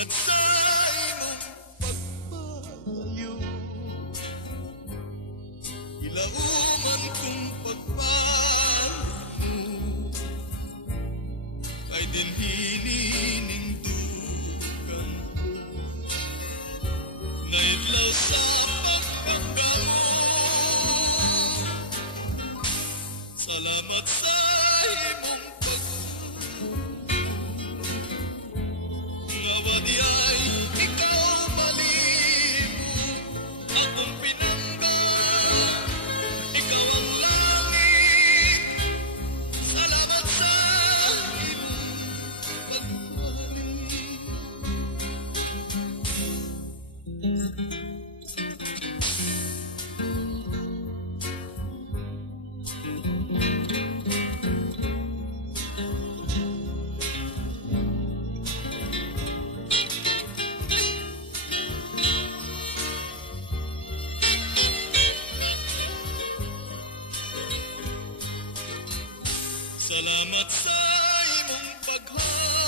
Salamat sa imong pagpayo, ilauman kong pagpalo kay din hinining tukang naitlaw sa pagpagano. Salamat sa imong ngawadi ay ikaw malimo akong pinangga, ikaw ang langit. Salamat sa imong pagmamahal. Salamat sa imong paghahal.